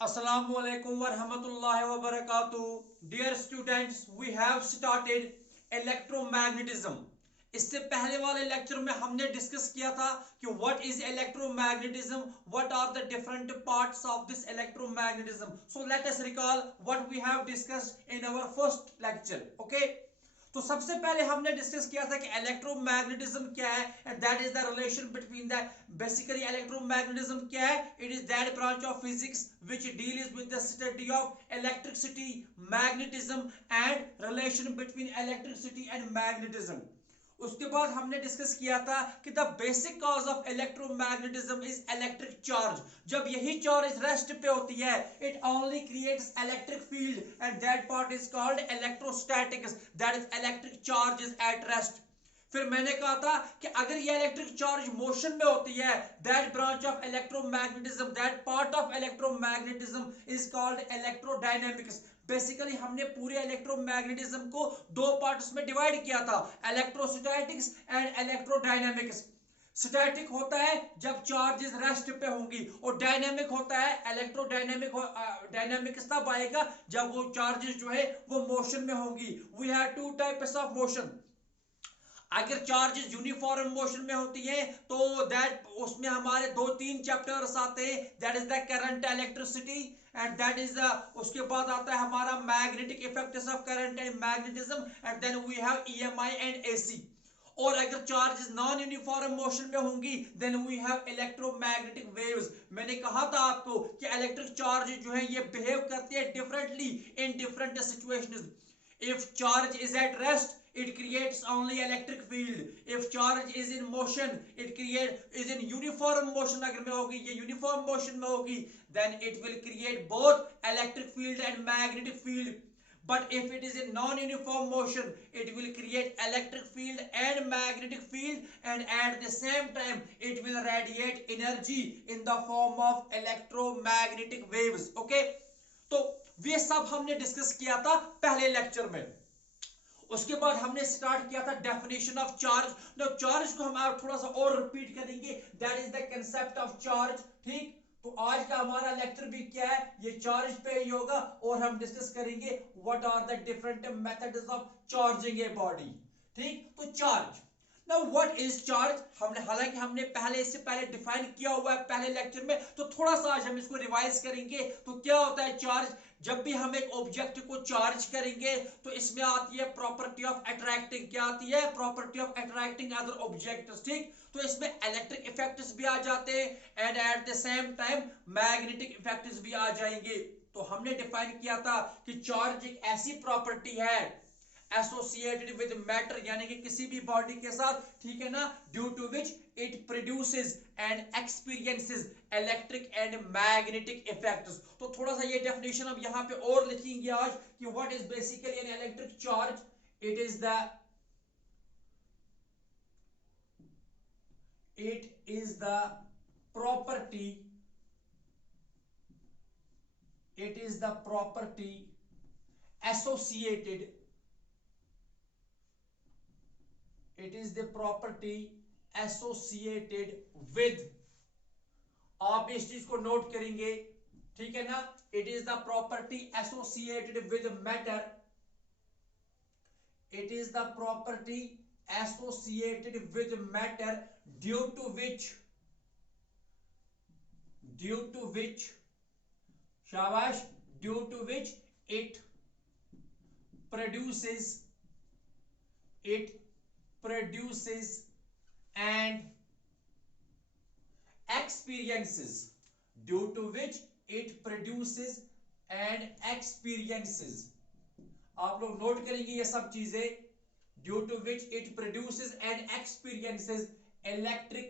Assalamu alaikum wa rahmatullahi wa barakatuh. Dear students, we have started electromagnetism. इससे पहले वाले lecture में हमने डिस्कस किया था कि what is electromagnetism, what are the different parts of this electromagnetism. So let us recall what we have discussed in our first lecture. Okay, तो सबसे पहले हमने डिस्कस किया था कि इलेक्ट्रोमैग्नेटिज्म क्या है, and that is the relation between the basically electromagnetism क्या है. It is that branch of physics which deals with the study of electricity, magnetism and relation between electricity and magnetism. उसके बाद हमने डिस्कस किया था कि the basic cause of electromagnetism is electric charge. जब यही चार्ज रेस्ट पे होती है, it only creates electric field and that part is called electrostatics, that is electric charge is at rest. फिर मैंने कहा था कि अगर ये इलेक्ट्रिक चार्ज मोशन में होती है, that branch of electromagnetism, that part of electromagnetism is called electrodynamics. Basically हमने पूरे इलेक्ट्रोमैग्नेटिज्म को दो पार्ट्स में डिवाइड किया था, इलेक्ट्रोस्टैटिक्स एंड इलेक्ट्रोडायनेमिक्स. स्टैटिक होता है जब चार्जेस रेस्ट पे होंगी, और डायनेमिक होता है इलेक्ट्रोडायनेमिक. डायनेमिक्स तब आएगा जब वो चार्जेस जो है वो मोशन में होंगी. We have two types of motion. अगर चार्जेस यूनिफॉर्म मोशन में होती है तो दैट उसमें हमारे दो तीन चैप्टर्स आते हैं, that is the current, electricity, and that is उसके बाद आता है हमारा magnetic effects of current and magnetism, and then we have EMI and AC. और अगर चार्जेस नॉन यूनिफॉर्म मोशन में होंगी then we have electromagnetic waves. मैंने कहा था आपको कि इलेक्ट्रिक चार्ज जो है ये बिहेव करते हैं differently in different situations. If charge is at rest, it creates only electric field. If charge is in motion, it is in uniform motion. अगर में होगी ये uniform motion में होगी, then it will create both electric field and magnetic field. But if it is in non-uniform motion, it will create electric field and magnetic field, and at the same time, it will radiate energy in the form of electromagnetic waves. Okay? तो वे सब हमने discuss किया था पहले lecture में. उसके बाद हमने स्टार्ट किया था definition of charge. Now charge को हम थोड़ा सा और रिपीट करेंगे, that is the concept of charge. ठीक, तो आज का हमारा लेक्चर भी क्या है, ये चार्ज पे ही होगा, और हम डिस्कस करेंगे what are the different methods of charging a body. ठीक, तो charge. Now what is charge? हालांकि हमने इससे पहले डिफाइन किया हुआ है पहले लेक्चर में, तो थोड़ा सा आज हम इसको रिवाइज करेंगे. तो क्या होता है चार्ज? जब भी हम एक ऑब्जेक्ट को चार्ज करेंगे तो इसमें आती है प्रॉपर्टी ऑफ अट्रैक्टिंग. क्या आती है? Property of attracting other objects. ठीक, तो इसमें इलेक्ट्रिक इफेक्ट्स भी आ जाते हैं and at the same time magnetic effects भी आ जाएंगे. तो हमने डिफाइन किया था कि चार्ज एक ऐसी प्रॉपर्टी है एसोसिएटेड विद मैटर, यानी कि किसी भी बॉडी के साथ, ठीक है ना, due to which it produces and experiences electric and magnetic effects. तो थोड़ा सा ये डेफिनेशन हम यहां पे और लिखेंगे आज कि what is basically an electric charge. It is the property, it is the property associated, it is the property associated with, आप इस चीज को नोट करेंगे, ठीक है ना. It is the property associated with matter, it is the property associated with matter due to which शाबाश, due to which it produces and experiences, due to which it produces and experiences. आप लोग note करेंगे ये सब चीजें. due to which it produces and experiences electric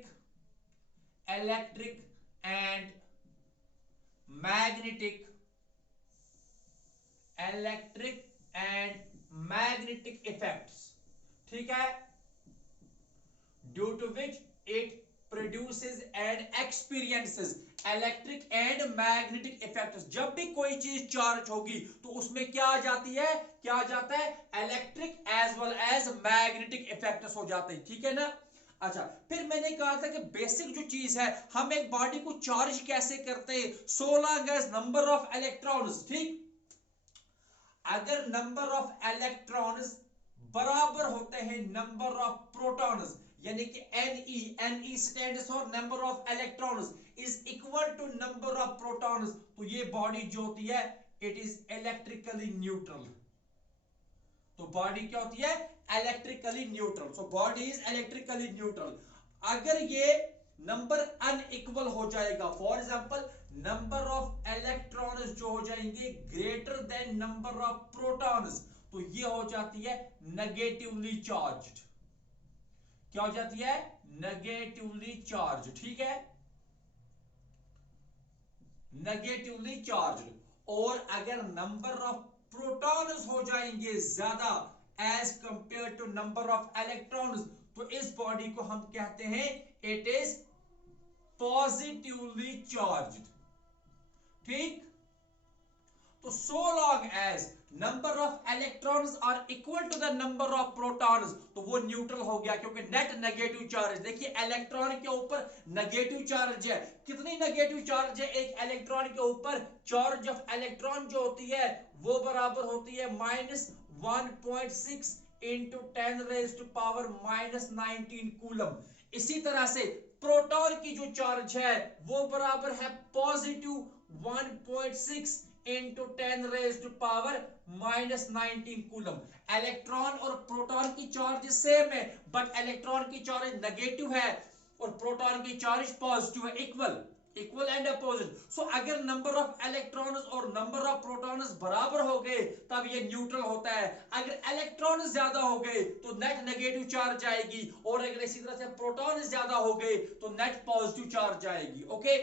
and magnetic effects. ठीक है, due to which it produces and experiences electric and magnetic effects. जब भी कोई चीज चार्ज होगी तो उसमें क्या आ जाती है, क्या आ जाता है, electric as well as magnetic effects हो जाते हैं. ठीक है ना. अच्छा, फिर मैंने कहा था कि बेसिक जो चीज है, हम एक बॉडी को चार्ज कैसे करते हैं, so long as number of electrons, ठीक, अगर नंबर ऑफ इलेक्ट्रॉन्स बराबर होते हैं नंबर ऑफ प्रोटॉन्स, यानी कि Ne stands for number of electrons is equal to number of protons, तो ये बॉडी जो होती है इट इज इलेक्ट्रिकली न्यूट्रल। तो बॉडी क्या होती है, electrically neutral. So body is electrically neutral. अगर ये नंबर अनइक्वल हो जाएगा, for example number of electrons जो हो जाएंगे greater than number of protons, तो ये हो जाती है नेगेटिवली चार्ज्ड। क्या हो जाती है, नेगेटिवली चार्ज, ठीक है, नेगेटिवली चार्ज्ड। और अगर नंबर ऑफ प्रोटॉन्स हो जाएंगे ज्यादा as compare to number of electrons, तो इस बॉडी को हम कहते हैं इट इज पॉजिटिवली चार्ज्ड, ठीक। तो so long as number of electrons are equal to the number of protons, तो वो न्यूट्रल हो गया, क्योंकि नेट नेगेटिव चार्ज, देखिए इलेक्ट्रॉन के ऊपर नेगेटिव चार्ज है, कितनी नेगेटिव चार्ज है एक इलेक्ट्रॉन के ऊपर, चार्ज ऑफ इलेक्ट्रॉन जो होती है वो बराबर होती है -1.6 into 10 raise to power -19 coulomb. इसी तरह से प्रोटॉन की जो चार्ज है वो बराबर है positive 1.6 into 10 raise to power -19 coulomb. Electron और प्रोटॉन की चार्ज सेम है, बट इलेक्ट्रॉन की चार्ज नेगेटिव है और प्रोटॉन की चार्ज पॉजिटिव है, इक्वल एंड अपोजिट। सो अगर नंबर ऑफ इलेक्ट्रॉन्स और नंबर ऑफ प्रोटॉन्स बराबर हो गए तब ये न्यूट्रल होता है। अगर इलेक्ट्रॉन ज्यादा हो गए तो नेट नेगेटिव चार्ज आएगी, और अगर इसी तरह से प्रोटॉन ज्यादा हो गए तो नेट पॉजिटिव चार्ज आएगी। ओके,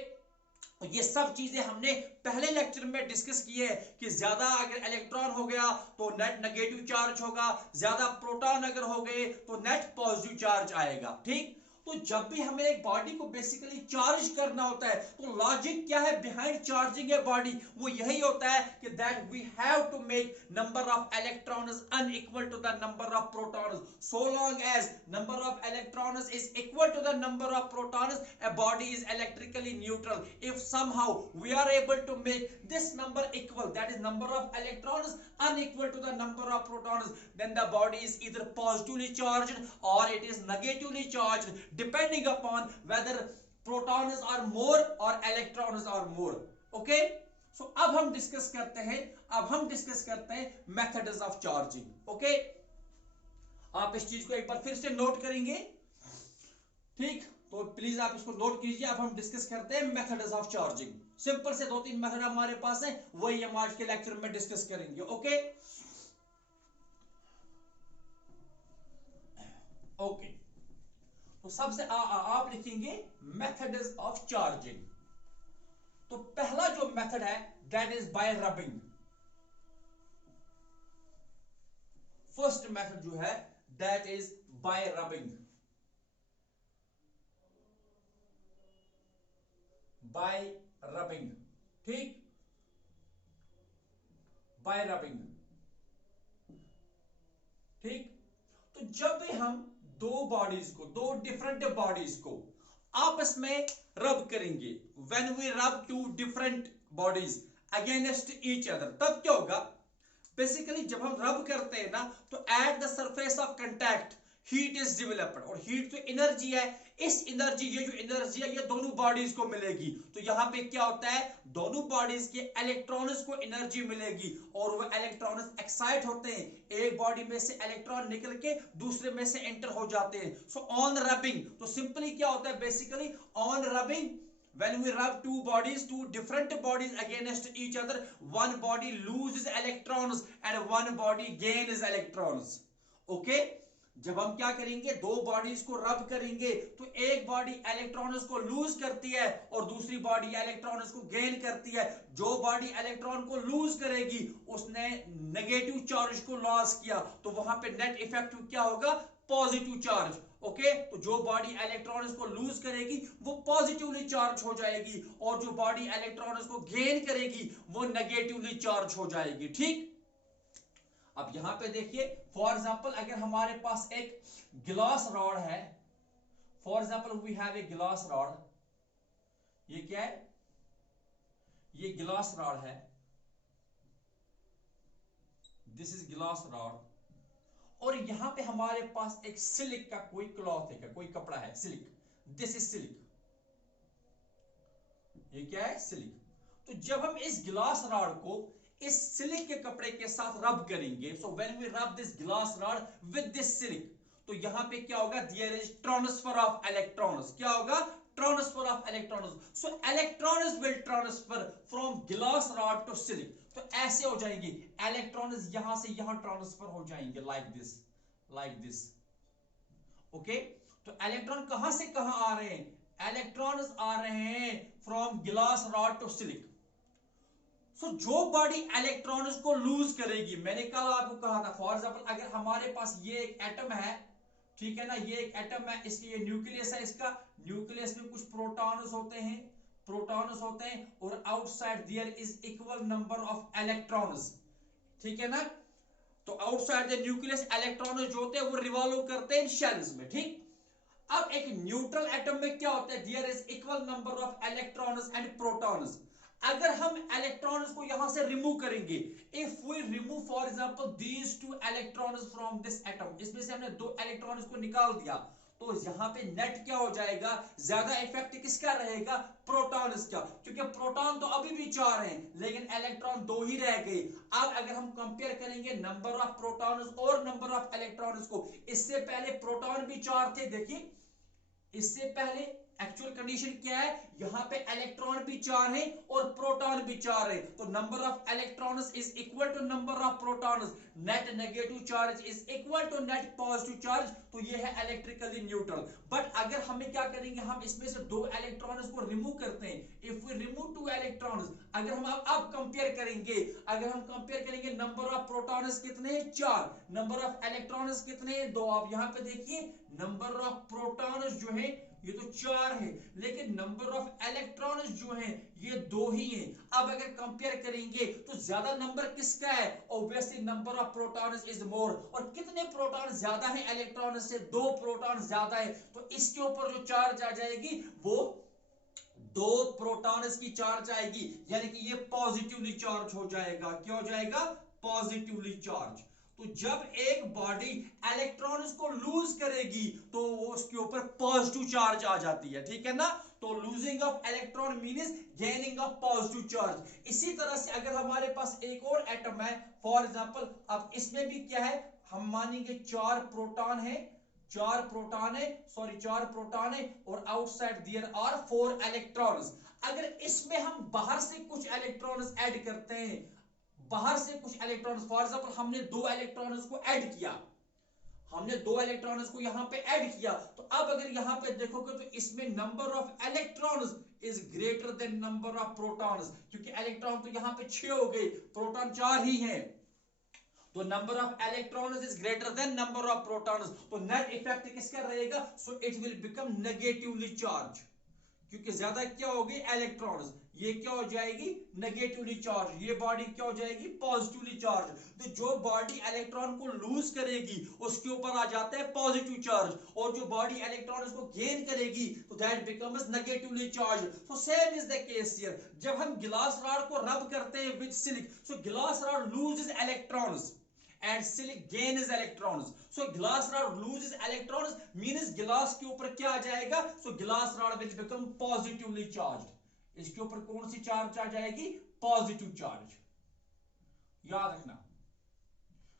ये सब चीजें हमने पहले लेक्चर में डिस्कस की है कि ज्यादा अगर इलेक्ट्रॉन हो गया तो नेट नेगेटिव चार्ज होगा, ज्यादा प्रोटॉन अगर हो गए तो नेट पॉजिटिव चार्ज आएगा, ठीक। तो जब भी हमें एक बॉडी को बेसिकली चार्ज करना होता है तो लॉजिक क्या है बिहाइंड चार्जिंग ए बॉडी, वो यही होता है कि that we have to make number of electrons unequal to the number of protons. So long as number of electrons is equal to the number of protons, a body is electrically neutral. If somehow we are able to make this number equal, that is number of electrons unequal to the number of protons, then the body is either positively charged or it is negatively charged, depending upon whether protons are more or electrons are more. Okay, so अब हम discuss करते हैं methods of charging. Okay, आप इस चीज को एक बार फिर से नोट करेंगे, ठीक, तो प्लीज आप इसको नोट कीजिए। अब हम डिस्कस करते हैं मेथड्स ऑफ चार्जिंग। सिंपल से 2-3 मेथड हमारे पास है, वही हम आज के लेक्चर में डिस्कस करेंगे। ओके ओके, तो सबसे आप लिखेंगे मेथड्स ऑफ चार्जिंग। तो पहला जो मेथड है that is by rubbing. First method जो है that is by rubbing, bye rubbing, ठीक, बाय रबिंग, ठीक। तो जब भी हम दो डिफरेंट बॉडीज को आपस में रब करेंगे, when we rub two different bodies against each other, तब क्या होगा, बेसिकली जब हम रब करते हैं ना तो at the surface of contact heat is developed, और हीट जो एनर्जी है, इस एनर्जी, ये जो एनर्जी है ये दोनों बॉडीज को मिलेगी। तो यहां पे क्या होता है, दोनों बॉडीज के इलेक्ट्रॉन्स को एनर्जी मिलेगी और वो इलेक्ट्रॉन्स एक्साइट होते हैं, एक बॉडी में से इलेक्ट्रॉन निकल के दूसरे में से एंटर हो जाते हैं। सो ऑन रबिंग, तो सिंपली क्या होता है, basically on rubbing when we rub two different bodies against each other, one body loses electrons and one body gains electrons. Okay, जब हम क्या करेंगे, दो बॉडीज को रब करेंगे तो एक बॉडी इलेक्ट्रॉन्स को लूज करती है और दूसरी बॉडी इलेक्ट्रॉन्स को गेन करती है। जो बॉडी इलेक्ट्रॉन को लूज करेगी उसने नेगेटिव चार्ज को लॉस किया, तो वहां पे नेट इफेक्टिव क्या होगा, पॉजिटिव चार्ज। ओके, तो जो बॉडी इलेक्ट्रॉन्स को लूज करेगी वो पॉजिटिवली चार्ज हो जाएगी और जो बॉडी इलेक्ट्रॉन्स को गेन करेगी वो नेगेटिवली चार्ज हो जाएगी, ठीक। अब यहां पे देखिए, फॉर एग्जांपल अगर हमारे पास एक ग्लास रॉड है, for example we have a glass rod, ये क्या है, ये गिलास रॉड है, दिस इज गिलास रॉड, और यहां पे हमारे पास एक सिलिक का कोई क्लॉथ है, कोई कपड़ा है, सिलिक, दिस इज सिलिक, ये क्या है, सिलिक। तो जब हम इस गिलास रॉड को इस सिलिक के कपड़े के साथ रब करेंगे, so when we rub this glass rod with this silk, तो यहां पे क्या होगा, there is transfer of electrons, क्या होगा, transfer of electrons. So electrons will transfer from glass rod to silk, तो ऐसे हो जाएंगे इलेक्ट्रॉन्स, यहां से यहां ट्रांसफर हो जाएंगे like this, like this, okay. तो इलेक्ट्रॉन कहां से कहां आ रहे हैं, इलेक्ट्रॉन्स आ रहे हैं फ्रॉम गिलास रॉड टू सिलिक। सो जो बॉडी इलेक्ट्रॉन्स को लूज करेगी, मैंने कल आपको कहा था, फॉर एग्जांपल अगर हमारे पास ये एक एटम है, ठीक है ना, ये एक एटम है, इसकी ये न्यूक्लियस है, इसका न्यूक्लियस में कुछ प्रोटॉन्स होते हैं, प्रोटॉन्स होते हैं, और outside there is equal number of electrons, ठीक है ना। तो आउटसाइड द न्यूक्लियस इलेक्ट्रॉन्स जो होते हैं वो रिवॉल्व करते हैं शेल्स में, ठीक। अब एक न्यूट्रल एटम में क्या होता है, there is equal number of electrons and protons. अगर हम इलेक्ट्रॉन्स को यहां से रिमूव करेंगे, if we remove for example these two electrons from this atom, इसमें से हमने दो इलेक्ट्रॉन्स को निकाल दिया, तो यहां पे नेट क्या हो जाएगा, ज्यादा इफेक्ट किसका रहेगा, प्रोटॉन्स का, क्योंकि प्रोटॉन तो अभी भी 4 हैं लेकिन इलेक्ट्रॉन 2 ही रह गए। अब अगर हम कंपेयर करेंगे नंबर ऑफ प्रोटॉन्स और नंबर ऑफ इलेक्ट्रॉन्स को, इससे पहले प्रोटॉन भी 4 थे, देखिए इससे पहले एक्चुअल कंडीशन क्या है, यहां पे इलेक्ट्रॉन भी 4 हैं और प्रोटॉन भी 4 है, तो number of electrons is equal to number of protons, net negative charge is equal to net positive charge, तो ये है इलेक्ट्रिकली न्यूट्रल। बट अगर हमें क्या करेंगे, हम इसमें से 2 इलेक्ट्रॉन्स को रिमूव करते हैं, इफ वी रिमूव 2 इलेक्ट्रॉन्स, अगर हम अब कंपेयर करेंगे, अगर हम कंपेयर करेंगे नंबर ऑफ प्रोटॉन्स कितने हैं, 4, नंबर ऑफ इलेक्ट्रॉन्स कितने हैं, 2। आप यहां पे देखिए नंबर ऑफ प्रोटॉन्स जो है ये तो 4 है, लेकिन नंबर ऑफ इलेक्ट्रॉन्स जो हैं ये 2 ही हैं। अब अगर कंपेयर करेंगे तो ज्यादा नंबर किसका है, obviously number of protons is more, और कितने प्रोटॉन ज्यादा हैं इलेक्ट्रॉन्स से, 2 प्रोटॉन ज्यादा है, तो इसके ऊपर जो चार्ज आ जाएगी वो 2 प्रोटॉन्स की चार्ज आएगी, यानी कि ये पॉजिटिवली चार्ज हो जाएगा, क्या हो जाएगा, पॉजिटिवली चार्ज। तो जब एक बॉडी इलेक्ट्रॉन्स को लूज करेगी तो वो उसके ऊपर पॉजिटिव चार्ज आ जाती है, ठीक है ना। तो losing of electron means gaining of positive charge. इसी तरह से अगर हमारे पास एक और एटम है, फॉर एग्जांपल, अब इसमें भी क्या है, हम मानेंगे 4 प्रोटॉन है, 4 प्रोटॉन है, सॉरी 4 प्रोटॉन है, और आउटसाइड देयर आर 4 इलेक्ट्रॉन्स। अगर इसमें हम बाहर से कुछ इलेक्ट्रॉन्स ऐड करते हैं, बाहर से कुछ इलेक्ट्रॉन्स, फॉर एग्जांपल हमने 2 इलेक्ट्रॉन्स को ऐड किया, हमने 2 इलेक्ट्रॉन्स को यहां पे ऐड किया, तो अब अगर यहां पे देखोगे तो इसमें number of electrons is greater than number of protons, क्योंकि इलेक्ट्रॉन तो यहां पे 6 हो गए, प्रोटॉन 4 ही हैं, तो number of electrons is greater than number of protons, तो नेट इफेक्ट किसका रहेगा, so it will become negatively charge, क्योंकि ज्यादा क्या होगी इलेक्ट्रॉन्स, ये क्या हो जाएगी, नेगेटिवली चार्ज, ये बॉडी क्या हो जाएगी, पॉजिटिवली चार्ज। तो जो बॉडी इलेक्ट्रॉन को लूज करेगी उसके ऊपर आ जाता है पॉजिटिव चार्ज, और जो बॉडी इलेक्ट्रॉन को गेन करेगी तो that becomes negatively charge. So same is the case here, जब हम गिलास रॉड को रब करते हैं विद सिलिक, सो गिलास rod loses electrons and silicon gain is electrons, so glass rod loses electrons means glass के ऊपर क्या आ जाएगा, so glass rod will become positively charged, इसके ऊपर कौन सी चार्ज आ जाएगी, पॉजिटिव चार्ज, याद रखना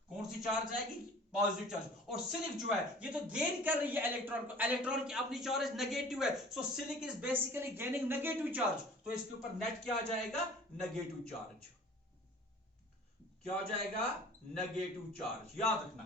कौन सी चार्ज आएगी, पॉजिटिव चार्ज। और सिलिक जो है ये तो गेन कर रही है इलेक्ट्रॉन को, इलेक्ट्रॉन की अपनी चार्ज नेगेटिव है, सो सिलिक is basically gaining negative charge, तो इसके ऊपर नेट क्या आ जाएगा, नेगेटिव चार्ज, क्या हो जाएगा, नेगेटिव चार्ज, याद रखना।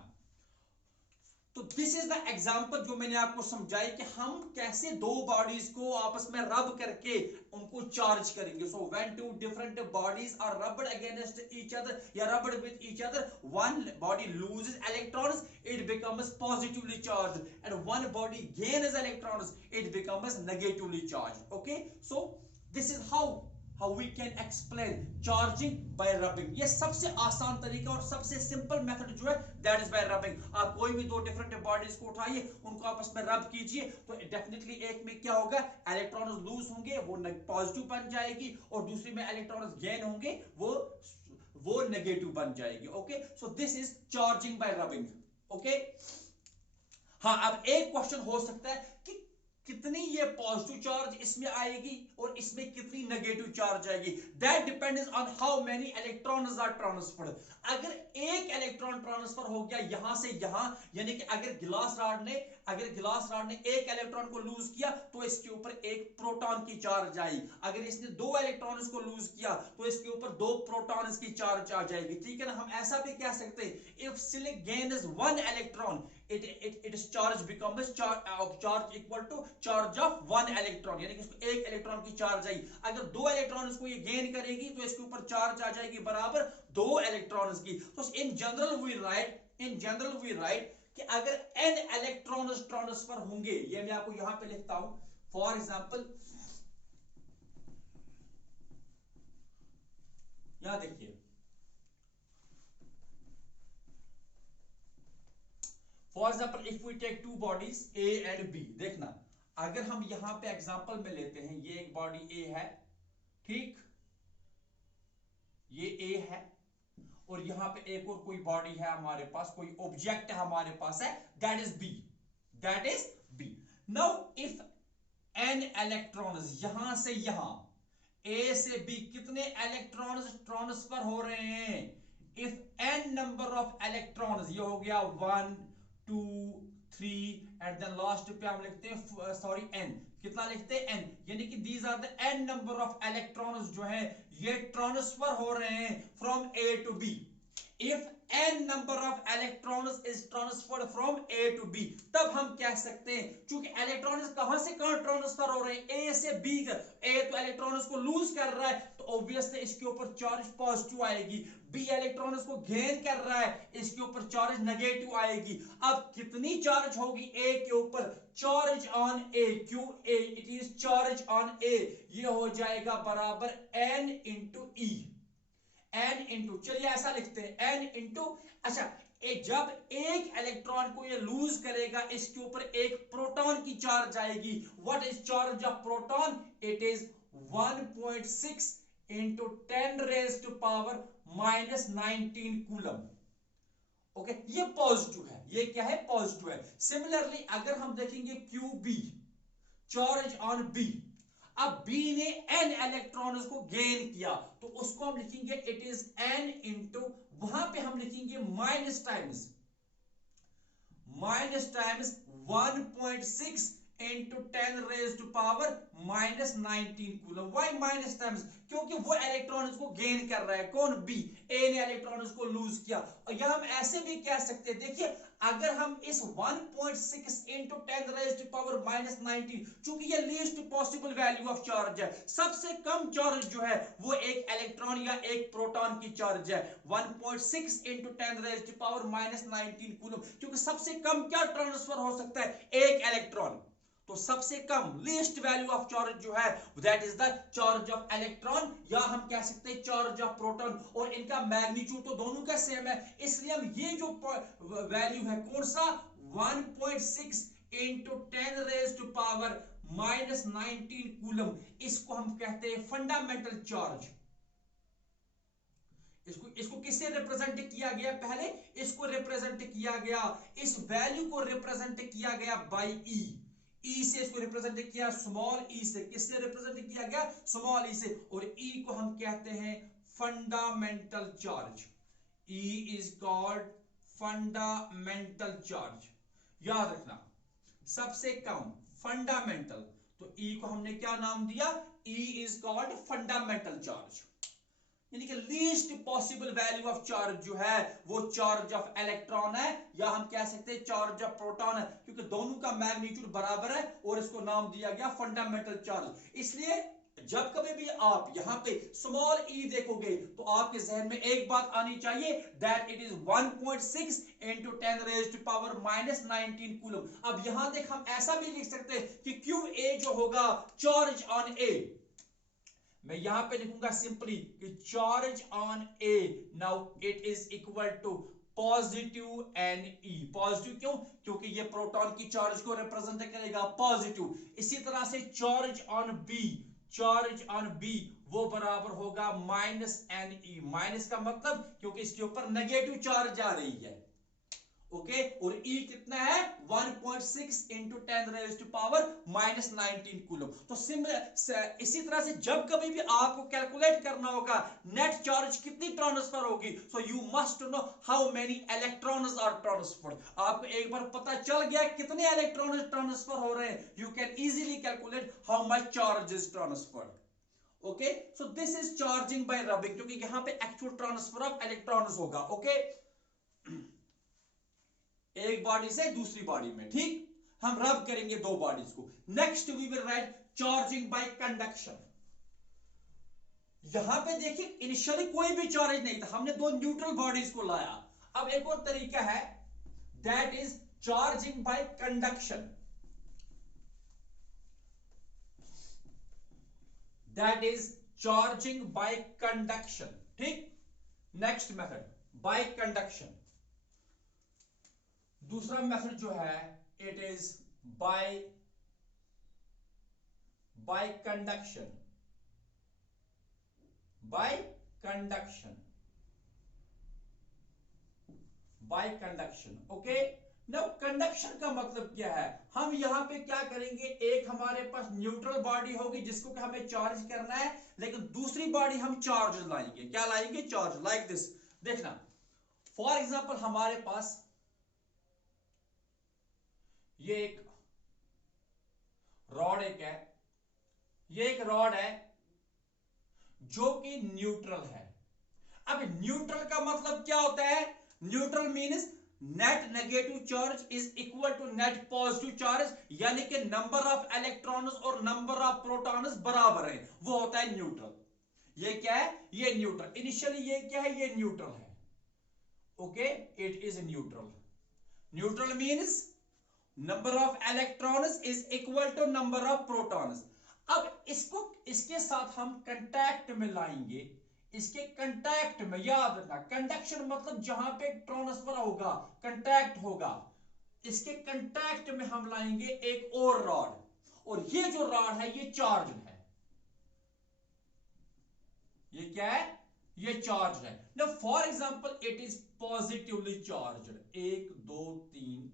तो दिस इज द एग्जांपल जो मैंने आपको समझाई कि हम कैसे 2 बॉडीज को आपस में रब करके उनको चार्ज करेंगे। So when 2 different bodies are rubbed against each other या rubbed with each other, one body loses electrons, it becomes positively charge, and one body gains electrons, it becomes negatively charge. Okay, so this is how how we can explain charging by rubbing. ये सबसे आसान तरीका और सबसे simple method जो है that is by rubbing. आप कोई भी दो डिफरेंट बॉडीज को उठाइए, उनको आपस में रब कीजिए, तो डेफिनेटली एक में क्या होगा, इलेक्ट्रॉन्स लूज होंगे, वो पॉजिटिव बन जाएगी, और दूसरी में इलेक्ट्रॉन्स गेन होंगे, वो नेगेटिव बन जाएगी. Okay, so this is charging bye rubbing. Okay, हाँ, अब एक क्वेश्चन हो सकता है कि कितनी ये पॉजिटिव चार्ज इसमें आएगी और इसमें कितनी नेगेटिव चार्ज आएगी. That depends on how many electrons are transferred. अगर एक इलेक्ट्रॉन ट्रांसफर हो गया यहां से यहां, यानी कि अगर गिलास रॉड ने एक इलेक्ट्रॉन को लूज किया तो इसके ऊपर एक प्रोटॉन की चार्ज आई. अगर इसने दो इलेक्ट्रॉन्स को लूज किया तो इसके ऊपर दो प्रोटॉन्स की चार्ज आ जाएगी. ठीक है ना, हम ऐसा भी कह सकते हैं, इफ सिलिक gains one electron, its charge becomes charge equal to charge of one electron, यानी कि इसको एक इलेक्ट्रॉन की चार्ज आई. अगर दो इलेक्ट्रॉन इसको ये गेन करेगी तो इसके ऊपर चार्ज आ जाएगी बराबर दो इलेक्ट्रॉन्स की. तो इन जनरल वी राइट कि अगर n इलेक्ट्रॉन्स ट्रांसफर होंगे, ये मैं आपको यहां पे लिखता हूं. फॉर एग्जांपल यहां देखिए, for example if we take two bodies A and B. देखना, अगर हम यहां पे एग्जांपल में लेते हैं, ये एक बॉडी ए है, ठीक, ये ए है, और यहां पे एक और कोई बॉडी है हमारे पास, कोई ऑब्जेक्ट है हमारे पास है, that is B. Now if n electrons, यहां से यहां ए से बी कितने इलेक्ट्रॉन्स ट्रांसफर हो रहे हैं, if n number of electrons, ये हो गया 1 2 3 एंड देन लास्ट पे हम लिखते हैं सॉरी n, कितना लिखते हैं n, यानी कि these are the n number of electrons जो है ये ट्रांसफर हो रहे हैं from a to b. If n number of electrons is transferred from a to b, तब हम कह सकते हैं, चूंकि इलेक्ट्रॉन्स कहां से कहां ट्रांसफर हो रहे हैं, a से b. a तो इलेक्ट्रॉन्स को लूज कर रहा है तो ऑब्वियसली इसके ऊपर चार्ज पॉजिटिव आएगी. b इलेक्ट्रॉन्स को गेन कर रहा है, इसके ऊपर चार्ज नेगेटिव आएगी. अब कितनी चार्ज होगी a के ऊपर, चार्ज ऑन a, क्यों a, it is charge on a, ये हो जाएगा बराबर n into e. n into, चलिए ऐसा लिखते हैं n इंटू, अच्छा, जब एक इलेक्ट्रॉन को ये लूज करेगा इसके ऊपर एक प्रोटॉन की चार्ज आएगी. What is charge of proton, it is 1.6 into 10 raise to power -19 coulomb. Okay, ये पॉजिटिव है, ये क्या है, पॉजिटिव है. सिमिलरली अगर हम देखेंगे QB, चार्ज ऑन B, अब B ने n इलेक्ट्रॉन्स को गेन किया तो उसको हम लिखेंगे इट इज n इंटू, वहां पे हम लिखेंगे minus times 1.6 into 10 raise to power -19 coulomb. Why minus times, क्योंकि वो इलेक्ट्रॉन्स को गेन कर रहा है, कौन, B, A ने इलेक्ट्रॉन्स को लूज किया. और यहां हम ऐसे भी कह सकते हैं, देखिए अगर हम इस 1.6 इंटू 10 रेज टू पावर -19, चूंकि ये least possible value of charge है, सबसे कम चार्ज जो है वो एक इलेक्ट्रॉन या एक प्रोटॉन की चार्ज है, 1.6 into 10 raise to power -19 coulomb, क्योंकि सबसे कम क्या ट्रांसफर हो सकता है, एक इलेक्ट्रॉन. तो सबसे कम लीस्ट वैल्यू ऑफ चार्ज जो है that is the charge of electron, या हम कह सकते हैं चार्ज ऑफ प्रोटॉन. और इनका मैग्नीट्यूड तो दोनों का सेम है, इसलिए हम ये जो वैल्यू है कौन सा, 1.6 into 10 raise to power -19 coulomb, इसको हम कहते हैं फंडामेंटल चार्ज. इसको किससे रिप्रेजेंट किया गया, पहले इसको रिप्रेजेंट किया गया, इस वैल्यू को रिप्रेजेंट किया गया बाय E. E से इसको रिप्रेजेंट किया स्मॉल e से, किससे रिप्रेजेंट किया गया, स्मॉल e से, और E को हम कहते हैं fundamental charge. E is called fundamental charge. याद रखना, सबसे कम फंडामेंटल, तो E को हमने क्या नाम दिया, E is called fundamental charge, यानी कि least possible value of charge जो है वो चार्ज ऑफ इलेक्ट्रॉन है, या हम कह सकते हैं चार्ज ऑफ प्रोटॉन है, क्योंकि दोनों का मैग्नीट्यूड बराबर है और इसको नाम दिया गया फंडामेंटल चार्ज. इसलिए जब कभी भी आप यहां पे स्मॉल e देखोगे तो आपके जहन में एक बात आनी चाहिए, that it is 1.6 into 10 raise to power -19 coulomb. अब यहां देख, हम ऐसा भी लिख सकते हैं कि QA जो होगा चार्ज ऑन A, मैं यहां पे लिखूंगा सिंपली कि charge on A now it is equal to positive n e. Positive क्यों? क्योंकि ये प्रोटॉन की चार्ज को रिप्रेजेंट करेगा पॉजिटिव। इसी तरह से charge on B, charge on B वो बराबर होगा माइनस एन ई। माइनस का मतलब क्योंकि इसके ऊपर नेगेटिव चार्ज आ रही है, ओके। और E कितना है? 1.6 into 10 raise to power -19 coulomb. तो इसी तरह से जब कभी भी आपको कैलकुलेट करना होगा नेट चार्ज कितनी ट्रांसफर होगी, so you must know how many electrons are transferred. आपको एक बार पता चल गया कितने इलेक्ट्रॉन्स ट्रांसफर हो रहे हैं, you can easily calculate how much charge is transferred, okay. So this is charging bye rubbing, क्योंकि यहां पे एक्चुअल ट्रांसफर ऑफ इलेक्ट्रॉन्स होगा, ओके। एक बॉडी से दूसरी बॉडी में, ठीक। हम रब करेंगे दो बॉडीज को। Next we will write charging by conduction. यहां पे देखिए इनिशियली कोई भी चार्ज नहीं था, हमने दो न्यूट्रल बॉडीज को लाया। अब एक और तरीका है, that is charging by conduction. That is charging by conduction, ठीक। Next method by conduction. दूसरा मेथड जो है it is by conduction, by conduction, by conduction, okay. Now conduction का मतलब क्या है? हम यहां पे क्या करेंगे, एक हमारे पास न्यूट्रल बॉडी होगी जिसको कि हमें चार्ज करना है, लेकिन दूसरी बॉडी हम चार्ज लाएंगे। क्या लाएंगे? Charge, like this. देखना, फॉर एग्जांपल हमारे पास ये एक रॉड है, ये एक रॉड है जो कि न्यूट्रल है। अब न्यूट्रल का मतलब क्या होता है? Neutral means net negative charge is equal to net positive charge, यानी कि नंबर ऑफ इलेक्ट्रॉन्स और नंबर ऑफ प्रोटॉन्स बराबर है, वो होता है न्यूट्रल। ये क्या है? ये न्यूट्रल। इनिशियली ये क्या है? ये न्यूट्रल है, okay. It is neutral. Neutral means number of electrons is equal to number of protons. अब इसके साथ हम कांटेक्ट में लाएंगे। इसके कांटेक्ट में याद रखना, कंडक्शन मतलब जहां पे ट्रांसफर होगा, कांटेक्ट होगा। इसके कांटेक्ट में हम लाएंगे एक और रॉड, और ये जो रॉड है ये चार्ज है। ये क्या है? ये चार्ज है ना। For example it is positively charged. 1 2 3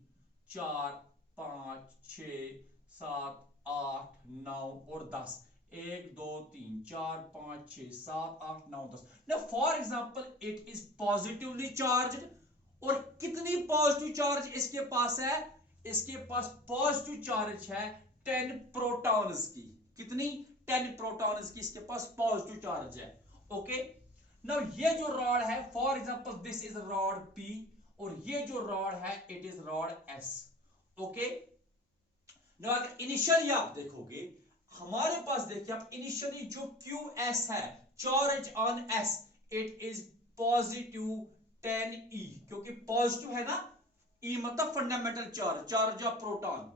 4 5 6 7 8 9 और 10। 1 2 3 4 5 6 7 8 9 10। ना for example it is positively charged, और कितनी पॉजिटिव चार्ज इसके पास है? इसके पास पॉजिटिव चार्ज है 10 प्रोटॉन्स की। कितनी? 10 प्रोटॉन्स की इसके पास पॉजिटिव चार्ज है, ओके। नाउ ये जो रॉड है, for example this is rod P, और ये जो रॉड है it is rod S, okay. Now अगर इनिशियली आप देखोगे हमारे पास, देखिए आप इनिशियली जो QS है, charge on S, it is positive 10E, क्योंकि पॉजिटिव है ना, E मतलब fundamental charge, charge of proton.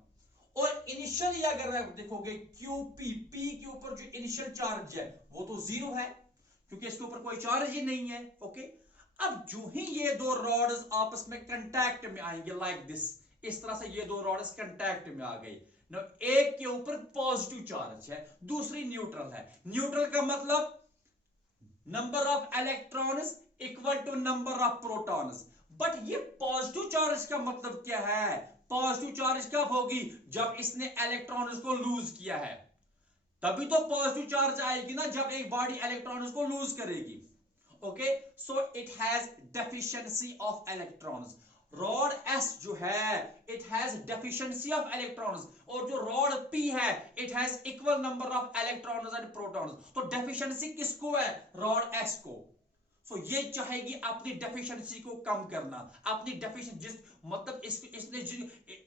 और इनिशियली अगर आप देखोगे QP, P के ऊपर जो इनिशियल चार्ज है वो तो 0 है, क्योंकि इसके ऊपर कोई चार्ज ही नहीं है, ओके। अब जो ही ये दो रॉड्स आपस में कांटेक्ट में आएंगे, लाइक दिस, इस तरह से ये दो रॉड्स कांटेक्ट में आ गई ना। एक के ऊपर पॉजिटिव चार्ज है, दूसरी न्यूट्रल है। न्यूट्रल का मतलब number of electrons equal to number of protons. But ये पॉजिटिव चार्ज का मतलब क्या है? पॉजिटिव चार्ज कब होगी? जब इसने इलेक्ट्रॉन्स को लूज किया है, तभी तो पॉजिटिव चार्ज आएगी ना, जब एक बॉडी इलेक्ट्रॉन्स को लूज करेगी, okay. So it has deficiency of electrons. Rod S जो है it has deficiency of electrons, और जो रॉड P है it has equal number of electrons and protons. तो डेफिशिएंसी किसको है? रॉड S को। सो ये चाहेगी अपनी डेफिशिएंसी को कम करना, अपनी डेफिशिएंसी जिस मतलब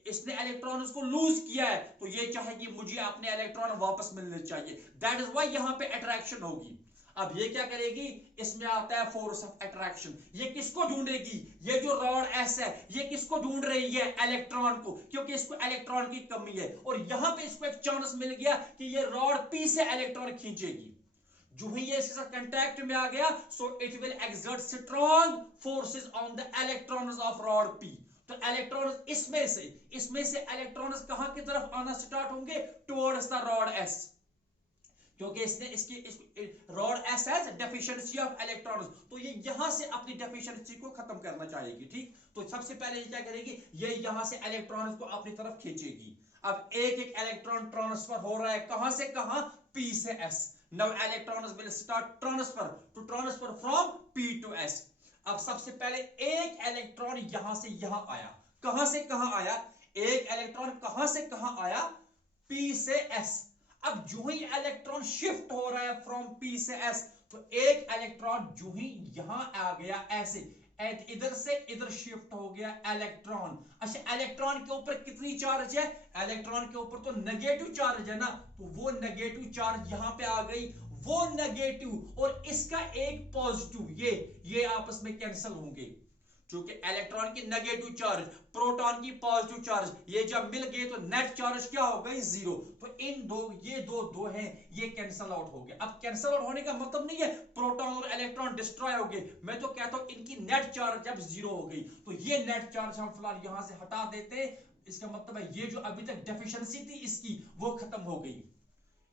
इसने इलेक्ट्रॉन्स को लूज किया है, तो ये चाहेगी मुझे अपने इलेक्ट्रॉन वापस मिलने चाहिए। दैट इज व्हाई यहां पे अट्रैक्शन होगी। अब ये क्या करेगी? इसमें आता है फोर्स ऑफ अट्रैक्शन। ये किसको ढूंढेगी? ये जो रॉड S है ये किसको ढूंढ रही है? इलेक्ट्रॉन को, क्योंकि इसको इलेक्ट्रॉन की कमी है। और यहां पे इसको एक चांस मिल गया कि ये रॉड P से इलेक्ट्रॉन खींचेगी। जो ही ये इसके साथ कांटेक्ट में आ गया, so it will exert strong forces on the electrons of rod P. तो इलेक्ट्रॉन्स इसमें से इलेक्ट्रॉन्स कहां की तरफ आना स्टार्ट होंगे, टुवर्ड्स द रॉड एस, क्योंकि इसने इसकी rod S has deficiency of electrons, तो ये यहां से अपनी डेफिशिएंसी को खत्म करना चाहेगी। ठीक, तो सबसे पहले ये क्या करेगी, ये यहां से इलेक्ट्रॉन्स को अपनी तरफ खींचेगी। अब एक एक इलेक्ट्रॉन ट्रांसफर हो रहा है, कहां से कहां, पी से S. Now electrons will start transfer from P to S. अब सबसे पहले एक इलेक्ट्रॉन यहां से यहां आया, कहां से कहां आया, एक इलेक्ट्रॉन कहां से कहां आया, पी से एस। अब जो ही इलेक्ट्रॉन शिफ्ट हो रहा है फ्रॉम पी से एस, तो एक इलेक्ट्रॉन जो ही यहां आ गया ऐसे, इधर से इधर शिफ्ट हो गया इलेक्ट्रॉन। अच्छा, इलेक्ट्रॉन के ऊपर कितनी चार्ज है, इलेक्ट्रॉन के ऊपर तो नेगेटिव चार्ज है ना, तो वो नेगेटिव चार्ज यहां पे आ गई, वो नेगेटिव और इसका एक पॉजिटिव, ये आपस में कैंसिल होंगे, क्योंकि इलेक्ट्रॉन की नेगेटिव चार्ज, प्रोटॉन की पॉजिटिव चार्ज, ये जब मिल गए तो नेट चार्ज क्या हो गई, जीरो। तो इन दो, ये दो हैं, ये कैंसिल आउट हो गए। अब कैंसिल आउट होने का मतलब नहीं है प्रोटॉन और इलेक्ट्रॉन डिस्ट्रॉय हो गए, मैं तो कहता हूं इनकी नेट चार्ज जब जीरो हो गई, तो ये नेट चार्ज हम फिलहाल यहां से हटा देते, इसका मतलब है ये जो अभी तक डेफिशिएंसी थी इसकी, वो खत्म हो गई।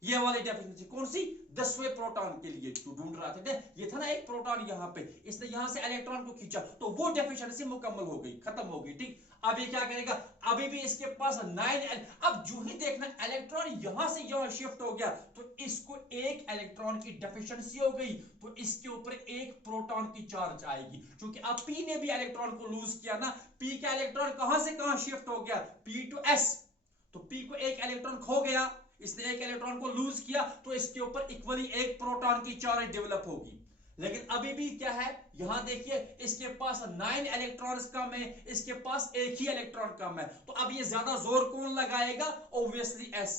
ये वाली डेफिशिएंसी कौन सी, 10वें प्रोटॉन के लिए जो ढूंढ रहा था, ये था ना एक प्रोटॉन यहां पे, इसने यहां से इलेक्ट्रॉन को खींचा, तो वो डेफिशिएंसी मुकम्मल हो गई, खत्म हो गई। ठीक, अब ये क्या करेगा, अभी भी इसके पास 9, अब जो ही देखना इलेक्ट्रॉन यहां से यहां शिफ्ट हो गया, तो इसको एक इलेक्ट्रॉन की डेफिशिएंसी हो गई, तो इसके ऊपर एक प्रोटॉन की चार्ज आएगी, क्योंकि अब पी ने भी इलेक्ट्रॉन को लूज किया ना, पी का इलेक्ट्रॉन कहां से कहां शिफ्ट हो गया, पी टू एस, तो पी को एक इलेक्ट्रॉन खो गया, इसने एक इलेक्ट्रॉन को लूज किया, तो इसके ऊपर इक्वली एक प्रोटॉन की चार्ज डेवलप होगी। लेकिन अभी भी क्या है, यहां देखिए इसके पास 9 इलेक्ट्रॉन्स कम है, इसके पास एक ही इलेक्ट्रॉन कम है, तो अब ये ज्यादा जोर कौन लगाएगा, ऑब्वियसली एस।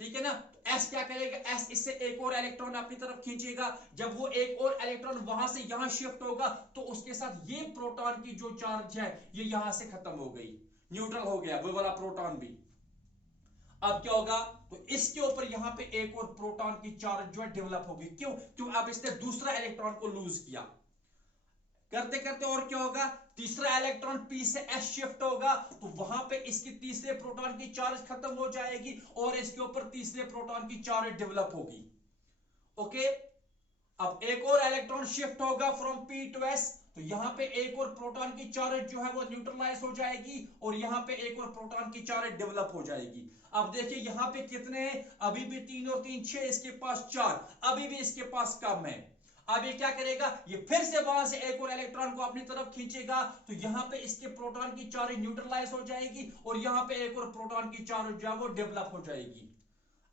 ठीक है ना, तो एस क्या करेगा, एस इससे एक और इलेक्ट्रॉन अपनी तरफ खींचेगा, जब वो एक और इलेक्ट्रॉन वहां से यहां शिफ्ट होगा, तो उसके साथ ये प्रोटॉन की जो चार्ज है ये यहां से खत्म हो गई, न्यूट्रल हो गया वो वाला प्रोटॉन भी। अब क्या होगा, तो इसके ऊपर यहां पे एक और प्रोटॉन की चार्ज जो है डेवलप होगी, क्यों अब इसने दूसरा इलेक्ट्रॉन को लूज किया, करते करते और क्या होगा, तीसरा इलेक्ट्रॉन पी से एस शिफ्ट होगा, तो वहां पे इसकी तीसरे प्रोटॉन की चार्ज खत्म हो जाएगी और इसके ऊपर तीसरे प्रोटॉन की चार्ज डेवलप होगी। ओके, अब एक और इलेक्ट्रॉन शिफ्ट होगा फ्रॉम पी टू एस, तो यहां पे एक और प्रोटॉन की चार्ज जो है वो न्यूट्रलाइज हो जाएगी और यहां पे एक और प्रोटॉन की चार्ज डेवलप हो जाएगी। अब देखिए यहां पे कितने हैं, अभी भी 3 और 3 6, इसके पास 4, अभी भी इसके पास कम है। अब ये क्या करेगा, ये फिर से वहां से एक और इलेक्ट्रॉन को अपनी तरफ खींचेगा, तो यहां पे इसके प्रोटॉन की चार्ज न्यूट्रलाइज हो जाएगी और यहां पे एक और प्रोटॉन की चार्ज जो है वो डेवलप हो जाएगी।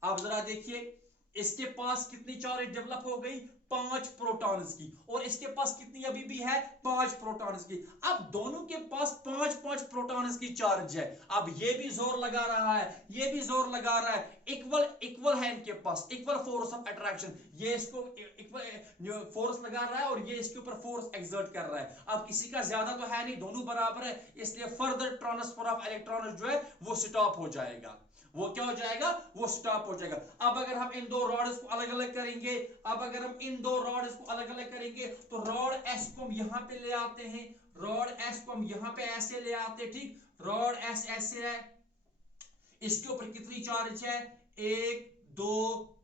अब जरा देखिए इसके पास कितनी चार्ज डेवलप हो गई, 5 प्रोटॉन्स की, और इसके पास कितनी अभी भी है, 5 प्रोटॉन्स की। अब दोनों के पास 5 प्रोटॉन्स की चार्ज है, अब ये भी जोर लगा रहा है, ये भी जोर लगा रहा है, इक्वल है इनके पास, इक्वल फोर्स ऑफ अट्रैक्शन, ये इसको इक्वल फोर्स लगा रहा है और ये इसके ऊपर फोर्स एक्सर्ट कर रहा है। अब किसी का ज्यादा तो है नहीं, दोनों बराबर है, इसलिए फर्दर ट्रांसफर ऑफ इलेक्ट्रॉन जो है वो स्टॉप हो जाएगा, वो क्या हो जाएगा, वो स्टॉप हो जाएगा। अब अगर हम इन दो रॉड्स को अलग अलग करेंगे, तो रॉड एस को हम यहां पे ले आते हैं, रॉड एस को हम यहां पे ऐसे ले आते हैं। ठीक, रॉड एस ऐसे है, इसके ऊपर कितनी चार्ज है, 1 2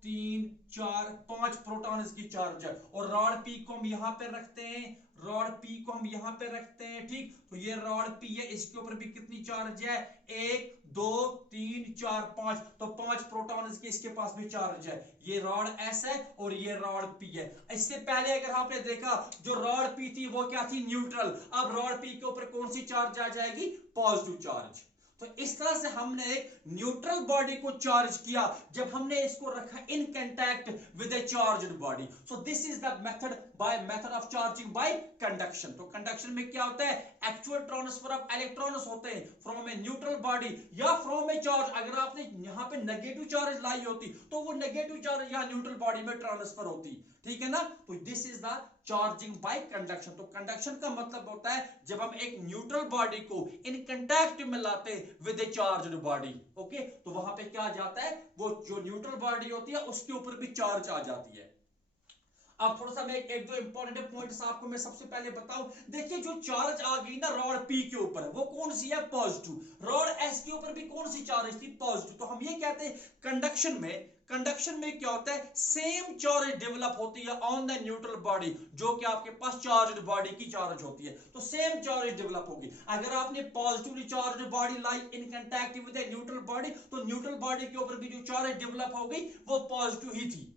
3 4 5 प्रोटॉन्स की चार्ज है, और रॉड पी को हम यहां पे रखते हैं, रॉड पी को हम यहां पे रखते हैं। ठीक, तो ये रॉड पी है, इसके ऊपर भी कितनी चार्ज है, 1 2 3 4 5, तो 5 प्रोटॉन्स की इसके पास भी चार्ज है। ये रॉड एस है और ये रॉड पी है। इससे पहले अगर आपने देखा जो रॉड पी थी वो क्या थी, न्यूट्रल, अब रॉड पी के ऊपर कौन सी चार्ज आ जाएगी, पॉजिटिव चार्ज। तो इस तरह से हमने एक न्यूट्रल बॉडी को चार्ज किया जब हमने इसको रखा in contact with A charged body. So this is the method of charging by conduction. तो कंडक्शन में क्या होता है, एक्चुअल ट्रांसफर ऑफ इलेक्ट्रॉन्स होते हैं फ्रॉम ए न्यूट्रल बॉडी या फ्रॉम ए चार्ज। अगर आपने यहां पे नेगेटिव चार्ज लाई होती तो वो नेगेटिव चार्ज यहां न्यूट्रल बॉडी में ट्रांसफर होती, ठीक है ना। तो this is the charging by conduction. तो कंडक्शन का मतलब होता है जब हम एक न्यूट्रल बॉडी को इन कांटेक्ट में लाते हैं with A charged body. Okay, तो वहां पे क्या आ जाता है, वो जो न्यूट्रल बॉडी होती है उसके ऊपर भी चार्ज आ जाती है। अब थोड़ा सा मैं एक दो इंपॉर्टेंट पॉइंट्स आपको मैं सबसे पहले बताऊं। देखिए जो चार्ज आ गई ना रॉड पी के ऊपर, वो कौन सी है? पॉजिटिव। रॉड एस के ऊपर भी कौन सी चार्ज थी? पॉजिटिव। तो हम ये कहते हैं कंडक्शन में क्या होता है, सेम चार्ज डेवलप होती है ऑन द न्यूट्रल बॉडी, जो कि आपके पास चार्ज बॉडी की चार्ज होती है, तो सेम चार्ज डेवलप होगी। अगर आपने positively charge body lie in contact with the neutral body, तो न्यूट्रल बॉडी के ऊपर भी जो चार्ज डेवलप हो गई वो पॉजिटिव ही थी।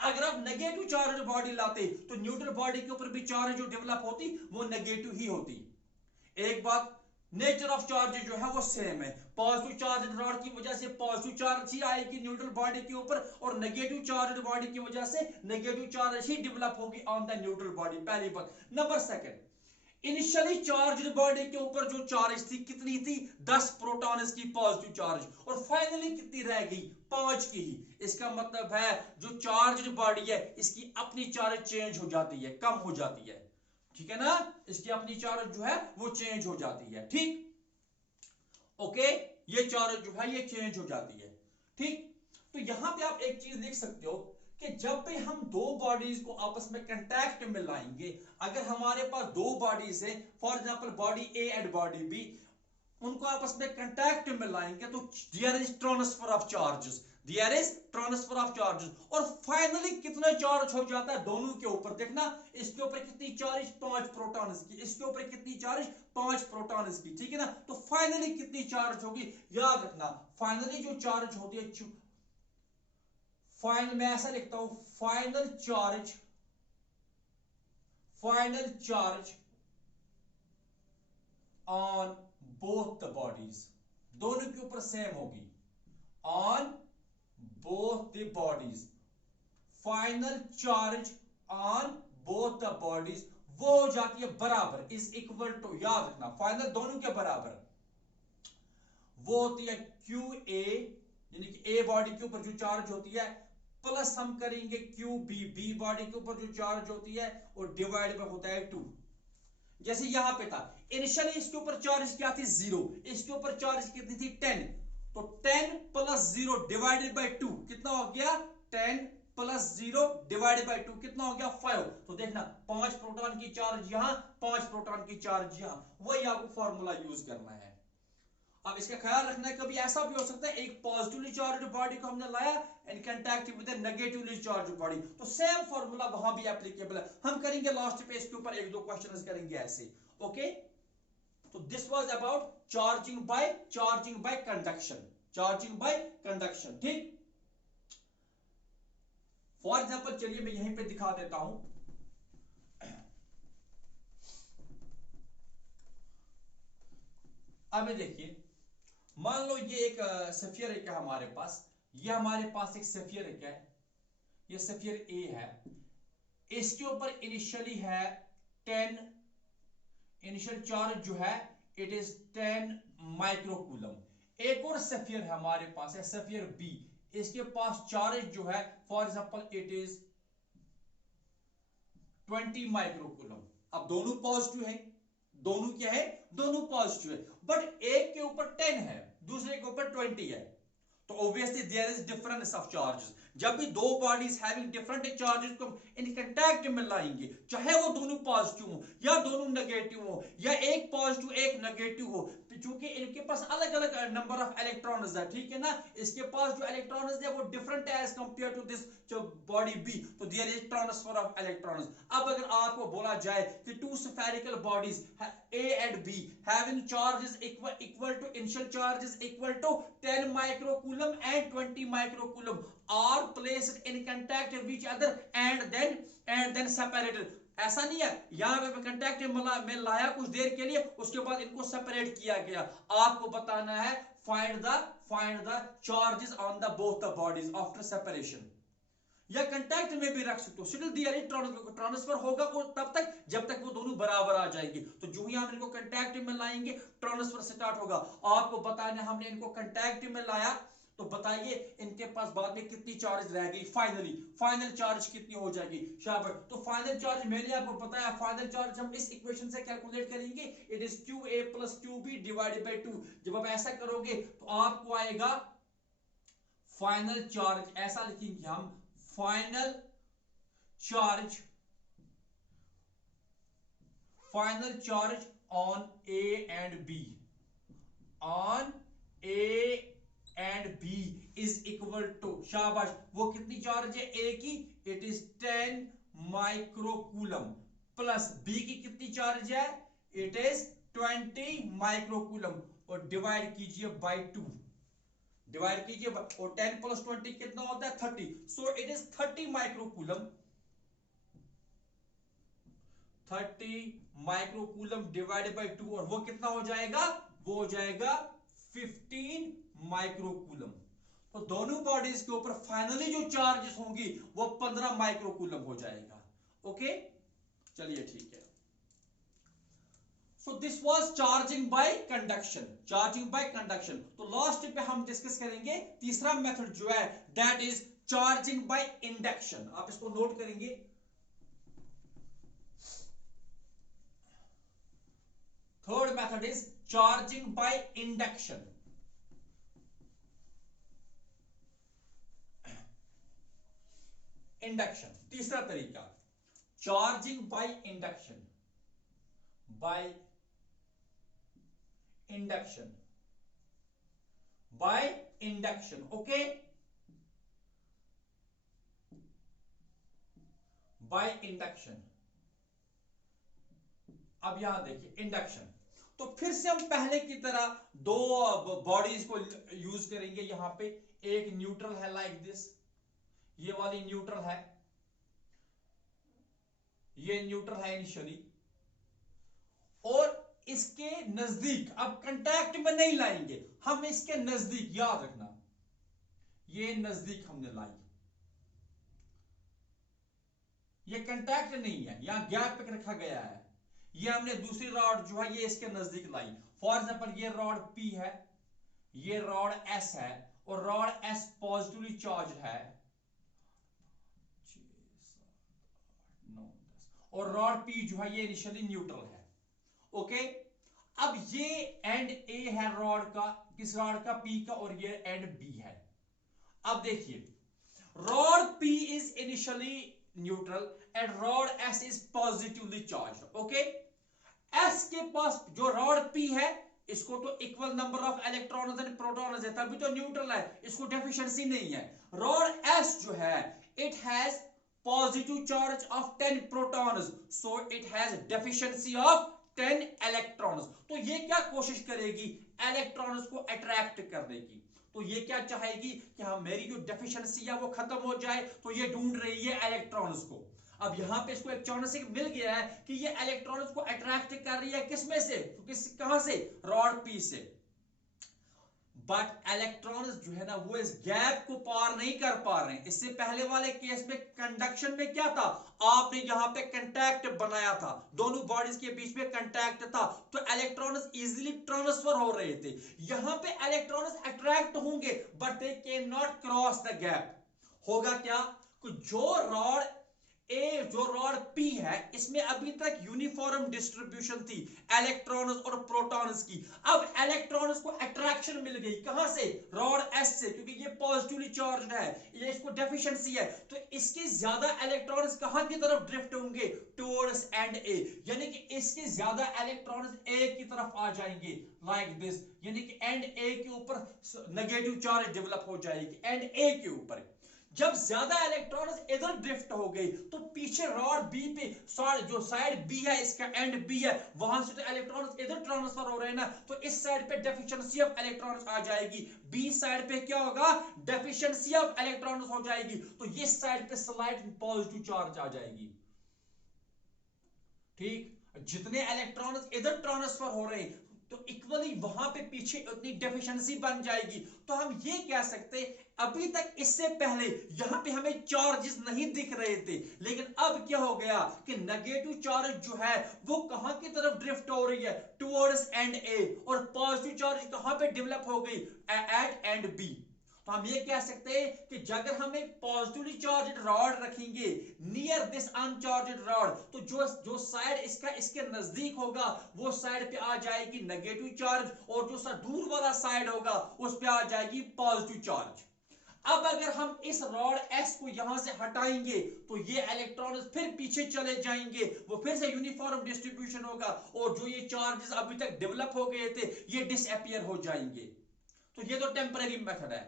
अगर आप नेगेटिव चार्ज बॉडी लाते तो न्यूट्रल बॉडी के ऊपर भी चार्ज जो डेवलप होती वो नेगेटिव ही होती। एक बात, नेचर ऑफ चार्ज जो है वो सेम है। पॉजिटिव चार्ज रॉड की वजह से पॉजिटिव चार्ज ही आएगी न्यूट्रल बॉडी के ऊपर, और नेगेटिव चार्ज बॉडी की वजह से नेगेटिव चार्ज ही डेवलप होगी ऑन द न्यूट्रल बॉडी। पहली बात। Number second, initially charge body के ऊपर जो चार्ज थी कितनी थी? 10 प्रोटॉन की पॉजिटिव चार्ज, और फाइनली कितनी रह गई? 5 की ही। इसका मतलब है जो चार्ज बॉडी है इसकी अपनी चार्ज चेंज हो जाती है, कम हो जाती है, ठीक है ना? इसकी अपनी चार्ज जो है वो चेंज हो जाती है, ठीक? ओके, ये चार्ज जो है ये चेंज हो जाती है, ठीक? तो यहां पे आप एक चीज देख सकते हो कि जब भी हम दो बॉडीज को आपस में कांटेक्ट में लाएंगे, अगर हमारे पास दो बॉडीज है, for example body A and body B, उनको आपस में कांटेक्ट में लाएंगे तो there is transfer of charges, there is transfer of charges, और फाइनली कितना चार्ज हो जाता है दोनों के ऊपर? देखना, इसके ऊपर कितनी चार्ज? 5 प्रोटॉन्स की, इसके ऊपर कितनी चार्ज? 5 प्रोटॉन्स की, ठीक है ना? तो फाइनली कितनी चार्ज होगी? याद रखना, फाइनली जो चार्ज होती है, फाइनल मैं ऐसा लिखता हूं, final charge on both the bodies, दोनों के ऊपर सेम होगी, on both the bodies, final charge on both the bodies वो हो जाती है बराबर, इज इक्वल टू, याद रखना फाइनल दोनों के बराबर वो होती है क्यू ए, यानी कि ए बॉडी के ऊपर जो चार्ज होती है, प्लस हम करेंगे क्यू बी, बी बॉडी के ऊपर जो चार्ज होती है, और डिवाइड में होता है 2। जैसे यहां पे था, इनिशियली इसके ऊपर चार्ज क्या थी? 0, इसके ऊपर चार्ज कितनी थी? 10, तो 10 प्लस 0 डिवाइडेड बाय 2 कितना हो गया? 10 प्लस 0 डिवाइडेड बाय 2 कितना हो गया? 5। तो देखना, 5 प्रोटॉन की चार्ज यहां, 5 प्रोटॉन की चार्ज यहां, वही आपको फॉर्मूला यूज करना है। अब इसका ख्याल रखना है, कभी ऐसा भी हो सकता है एक पॉजिटिवली चार्ज बॉडी को हमने लाया and contact with a negatively charge body, तो सेम फार्मूला वहां भी एप्लीकेबल है। हम करेंगे लास्ट पेज के ऊपर एक दो क्वेश्चंस करेंगे ऐसे, ओके? तो this was about charging by conduction, ठीक? फॉर एग्जांपल चलिए मैं यहीं पे दिखा देता हूं। अब देखिए, मान लो ये एक सफियर है हमारे पास, ये हमारे पास एक सफियर है, ये सफियर ए है, इसके ऊपर इनिशियली है 10, इनिशियल चार्ज जो है इट इज 10 माइक्रोकूलम। एक और सफियर है हमारे पास है सफियर बी, इसके पास चार्ज जो है for example it is 20 microcoulomb. अब दोनों पॉजिटिव है, दोनों क्या है? दोनों पॉजिटिव है, बट एक के ऊपर 10 है, दूसरे के ऊपर 20 है, तो obviously there is difference of charges. जब भी दो बॉडीज हैविंग डिफरेंट चार्जेस को इन कांटेक्ट में लाएंगे, चाहे वो दोनों पॉजिटिव हो या दोनों नेगेटिव हो या एक पॉजिटिव एक नेगेटिव हो, तो चूंकि इनके पास अलग अलग नंबर ऑफ इलेक्ट्रॉन्स है, ठीक है ना? इसके पास जो इलेक्ट्रॉन्स है वो डिफरेंट है as compare to this body B, तो there is transfer of electrons. अब अगर आपको बोला जाए कि two spherical bodies A and B having charges equal to initial charges equal to 10 microcoulomb and 20 microcoulomb are placed in contact with each other and then separated, ऐसा नहीं है यहां पे कंटेक्ट में लाया कुछ देर के लिए, उसके बाद इनको सेपरेट किया गया। आपको बताना है find the charges on the both the bodies after separation, या कंटेक्ट में भी रख सकते हो। स्टिल देयर इज ट्रांसफर होगा वो तब तक जब तक वो दोनों बराबर आ जाएंगे, तो जो ही हम इनको कंटेक्ट में लाएंगे ट्रांसफर स्टार्ट होगा। आपको बताना हमने इनको कंटेक्ट में लाया, तो बताइए इनके पास बाद में कितनी चार्ज रह गई? फाइनल चार्ज कितनी हो जाएगी? शाबाश। तो फाइनल चार्ज मैंने आपको बताया, फाइनल चार्ज हम इस इक्वेशन से कैलकुलेट करेंगे, it is QA plus QB divided by 2। जब आप ऐसा करोगे तो आपको आएगा फाइनल चार्ज, ऐसा लिखेंगे हम, final charge, final charge on A and B, on A and B is equal to, शाबाश, वो कितनी चार्ज है A की, it is 10 microcoulomb, plus B की कितनी चार्ज है, it is 20 माइक्रोकूलम, और डिवाइड कीजिए बाय 2, डिवाइड कीजिए, और 10 प्लस 20 कितना होता है 30, so it is 30 microcoulomb, 30 microcoulomb divided by 2, और वो कितना हो जाएगा, वो हो जाएगा 15 माइक्रोकूलम। तो दोनों बॉडीज के ऊपर फाइनली जो चार्जेस होंगी वो 15 माइक्रोकूलम हो जाएगा। ओके, चलिए ठीक है। So this was charging by conduction, charging by conduction. तो लास्ट पे हम डिस्कस करेंगे तीसरा मेथड जो है, that is charging by induction. आप इसको नोट करेंगे। Third method is charging by induction. Induction तीसरा तरीका, charging by induction, by induction, by induction. Okay, by induction. अब यहां देखिए इंडक्शन, तो फिर से हम पहले की तरह दो बॉडीज को यूज करेंगे। यहां पे एक न्यूट्रल है लाइक दिस, ये वाली न्यूट्रल है, ये न्यूट्रल है इनिशियली, और इसके नजदीक, अब कांटेक्ट में नहीं लाएंगे हम, इसके नजदीक, याद रखना ये नजदीक हमने लाई, ये कांटेक्ट नहीं है, यहां गैप पे रखा गया है, ये हमने दूसरी रॉड जो है ये इसके नजदीक लाई। फॉर एग्जांपल ये रॉड P है, ये रॉड S है, और रॉड S पॉजिटिवली चार्ज है, और रॉड P जो है ये इनिशियली न्यूट्रल है। ओके, अब ये एंड A है रॉड का, किस रॉड का, P का, और ये एंड B है। अब देखिए rod P is initially neutral and rod S is positively charge. Okay, S के पास जो रॉड P है, इसको तो equal number of electrons and protons है, तभी तो न्यूट्रल है, इसको डेफिशिएंसी नहीं है। रॉड S जो है, it has positive charge of 10 protons, so it has deficiency of 10 electrons. तो ये क्या कोशिश करेगी, इलेक्ट्रॉन्स को अट्रैक्ट करने की। तो ये क्या चाहेगी कि हाँ मेरी जो डेफिशिएंसी है वो खत्म हो जाए, तो ये ढूंढ रही है इलेक्ट्रॉन्स को। अब यहां पे इसको एक चांस मिल गया है कि ये इलेक्ट्रॉन्स को अट्रैक्ट कर रही है, किस में से, तो कहां से, रॉड P से। बट इलेक्ट्रॉन्स जो है ना वो इस गैप को पार नहीं कर पा रहे हैं। इससे पहले वाले केस में कंडक्शन में क्या था, आपने यहां पे कांटेक्ट बनाया था, दोनों बॉडीज के बीच में कांटेक्ट था, तो इलेक्ट्रॉन्स इजीली ट्रांसफर हो रहे थे। यहां पे इलेक्ट्रॉन्स अट्रैक्ट होंगे but they can not cross the gap. होगा क्या, जो रॉड ए, जो रॉड P है, इसमें अभी तक यूनिफॉर्म डिस्ट्रीब्यूशन थी इलेक्ट्रॉन्स और प्रोटॉन्स की। अब इलेक्ट्रॉन्स को अट्रैक्शन मिल गई, कहां से, रॉड S से, क्योंकि ये पॉजिटिवली चार्ज्ड है, ये इसको डेफिशिएंसी है, तो इसके ज्यादा इलेक्ट्रॉन्स कहां की तरफ ड्रिफ्ट होंगे, टुवर्ड्स एंड A, यानी कि इसके ज्यादा इलेक्ट्रॉन्स A की तरफ आ जाएंगे लाइक दिस, यानी कि एंड A के ऊपर नेगेटिव चार्ज डेवलप हो जाएगी, एंड A के ऊपर। जब ज्यादा इलेक्ट्रॉन्स इधर ड्रिफ्ट हो गई तो पीछे रॉड B पे, जो साइड B है, इसका एंड B है, वहां से तो इलेक्ट्रॉन्स इधर ट्रांसफर हो रहे हैं ना, तो इस साइड पे डेफिशिएंसी ऑफ इलेक्ट्रॉन्स आ जाएगी, B साइड पे क्या होगा, डेफिशिएंसी ऑफ इलेक्ट्रॉन्स हो जाएगी, तो इस साइड पे स्लाइड पॉजिटिव चार्ज आ जाएगी। ठीक, जितने इलेक्ट्रॉन्स इधर ट्रांसफर हो रहे हैं तो इक्वली वहां पे पीछे उतनी डेफिशिएंसी बन जाएगी। तो हम ये कह सकते, अभी तक इससे पहले यहां पे हमें चार्जेस नहीं दिख रहे थे, लेकिन अब क्या हो गया कि नेगेटिव चार्ज जो है वो कहां की तरफ ड्रिफ्ट हो रही है, टुवर्ड्स एंड A, और पॉजिटिव चार्ज कहां पे डेवलप हो गई, एट एंड B। तो हम ये कह सकते हैं कि अगर हम एक पॉजिटिवली चार्ज्ड रॉड रखेंगे नियर दिस अनचार्ज्ड रॉड, तो जो साइड इसका इसके नजदीक होगा वो साइड पे आ जाएगी नेगेटिव चार्ज, और जो दूर वाला साइड होगा उस पे आ जाएगी पॉजिटिव चार्ज। अब अगर हम इस रॉड S को यहां से हटाएंगे तो ये इलेक्ट्रॉन्स फिर पीछे चले जाएंगे, वो फिर से यूनिफॉर्म डिस्ट्रीब्यूशन होगा और जो ये चार्जेस अभी तक डेवलप हो गए थे ये डिसअपियर हो जाएंगे। तो ये तो टेम्पररी मेथड है,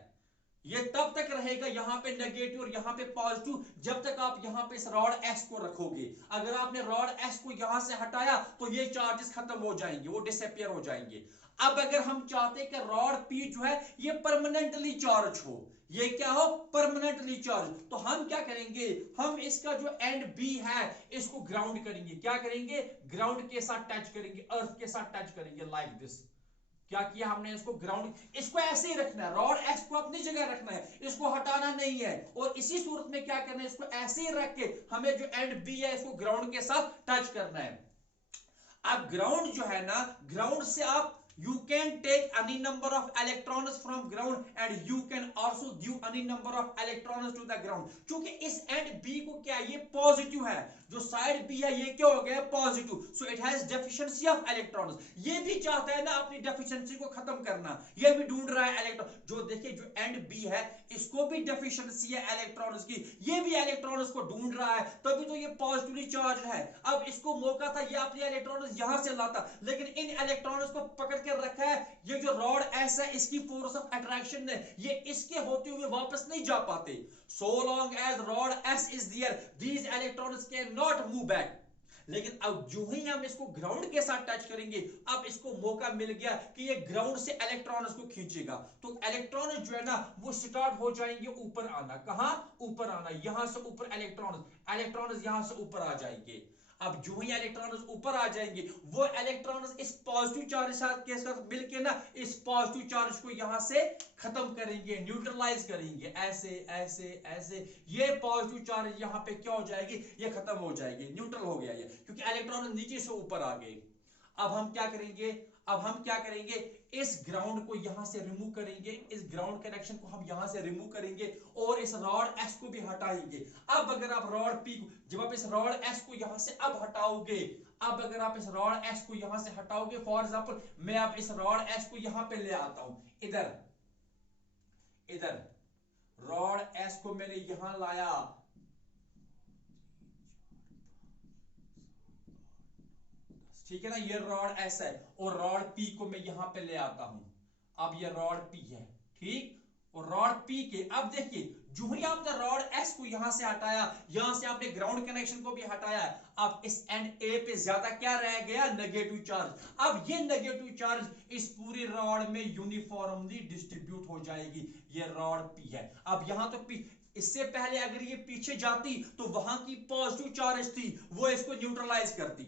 ये तब तक रहेगा यहां पे नेगेटिव और यहां पे पॉजिटिव जब तक आप यहां पे इस रॉड S को रखोगे। अगर आपने रॉड S को यहां से हटाया तो ये चार्जेस खत्म हो जाएंगे, वो डिसअपियर हो जाएंगे। अब अगर हम चाहते हैं कि रॉड P जो है ये परमानेंटली चार्ज हो, ये क्या हो, परमानेंटली चार्ज, तो हम क्या करेंगे, हम इसका जो एंड B है इसको ग्राउंड करेंगे। क्या करेंगे, ग्राउंड के साथ टच करेंगे, अर्थ के साथ टच करेंगे, लाइक दिस। क्या किया हमने, इसको ग्राउंड, इसको ऐसे ही रखना है, रॉड S को अपनी जगह रखना है, इसको हटाना नहीं है। और इसी सूरत में क्या करना है, इसको ऐसे ही रख के हमें जो एंड B है इसको ग्राउंड के साथ टच करना है। अब ग्राउंड जो है ना, ग्राउंड से आप you can take any number of electrons from ground and you can also give any number of electrons to the ground। क्योंकि इस एंड B को क्या, ये पॉजिटिव है, जो साइड B है ये क्या हो गया, positive, so it has deficiency of electrons. ये भी चाहता है ना अपनी डेफिशिएंसी को खत्म करना, ये भी ढूंढ रहा है इलेक्ट्रॉन। जो देखिए जो एंड B है इसको भी डेफिशिएंसी है इलेक्ट्रॉन्स की, ये भी इलेक्ट्रॉन्स को ढूंढ रहा है, तभी तो ये पॉजिटिवली चार्ज है। अब इसको मौका था ये अपने इलेक्ट्रॉन्स यहां से लाता, लेकिन इन इलेक्ट्रॉन्स को पकड़ के रखा है ये जो रॉड S है, इसकी फोर्स ऑफ अट्रैक्शन ने ये इसके होते हुए वापस नहीं जा पाते। so long as rod S is there these electrons cannot move back। लेकिन अब जो ही हम इसको ग्राउंड के साथ टच करेंगे, अब इसको मौका मिल गया कि ये ग्राउंड से इलेक्ट्रॉन्स को खींचेगा, तो इलेक्ट्रॉन जो है ना वो स्टार्ट हो जाएंगे ऊपर आना। कहां, ऊपर आना, यहां से ऊपर इलेक्ट्रॉन्स यहां से ऊपर आ जाएंगे। अब जो ही इलेक्ट्रॉन्स ऊपर आ जाएंगे वो इलेक्ट्रॉन्स इस पॉजिटिव चार्ज के साथ मिलके ना इस पॉजिटिव चार्ज को यहां से खत्म करेंगे, न्यूट्रलाइज करेंगे, ऐसे ऐसे ऐसे, ये पॉजिटिव चार्ज यहां पे क्या हो जाएगी, ये खत्म हो जाएगी, न्यूट्रल हो गया ये, क्योंकि इलेक्ट्रॉन नीचे से ऊपर आ गए। अब हम क्या करेंगे, इस ग्राउंड को यहां से रिमूव करेंगे, इस ग्राउंड कनेक्शन को हम यहां से रिमूव करेंगे और इस रॉड S को भी हटाएंगे। अब अगर आप रॉड P को, जब आप इस रॉड S को यहां से अब हटाओगे, अब अगर आप इस रॉड S को यहां से हटाओगे, फॉर एग्जांपल मैं अब इस रॉड S को यहां पे ले आता हूं, इधर रॉड S को मैंने यहां लाया, ठीक है ना, ये रॉड S है और रॉड P को मैं यहां पे ले आता हूं। अब ये रॉड P है, ठीक, और रॉड P के, अब देखिए जो ही आपने रॉड S को यहां से हटाया, यहां से आपने ग्राउंड कनेक्शन को भी हटाया, अब इस एंड A पे ज्यादा क्या रह गया, नेगेटिव चार्ज। अब ये नेगेटिव चार्ज इस पूरी रॉड में यूनिफॉर्मली डिस्ट्रीब्यूट हो जाएगी, ये रॉड P है। अब यहां तो P, इससे पहले अगर ये पीछे जाती तो वहां की पॉजिटिव चार्ज थी वो इसको न्यूट्रलाइज करती,